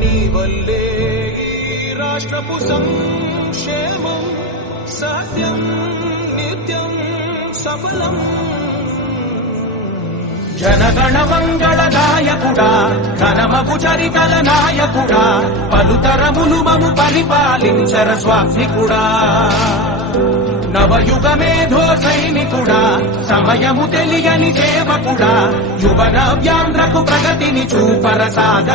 నీ వల్లే ఈ రాష్ట్రపు సంక్షేమం సత్యం నిత్యం సఫలం. జనగణ మంగళ నాయకుడా, ఘనమగు చరితల నాయకుడా, పలుతరములు మము పరిపాలించర స్వామికుడా. నవయుగ మేధో సైనికుడా, సమయము తెలియని సేవకుడా, యువ నవ్యాంధ్రకు ప్రగతిని చూపర సాధ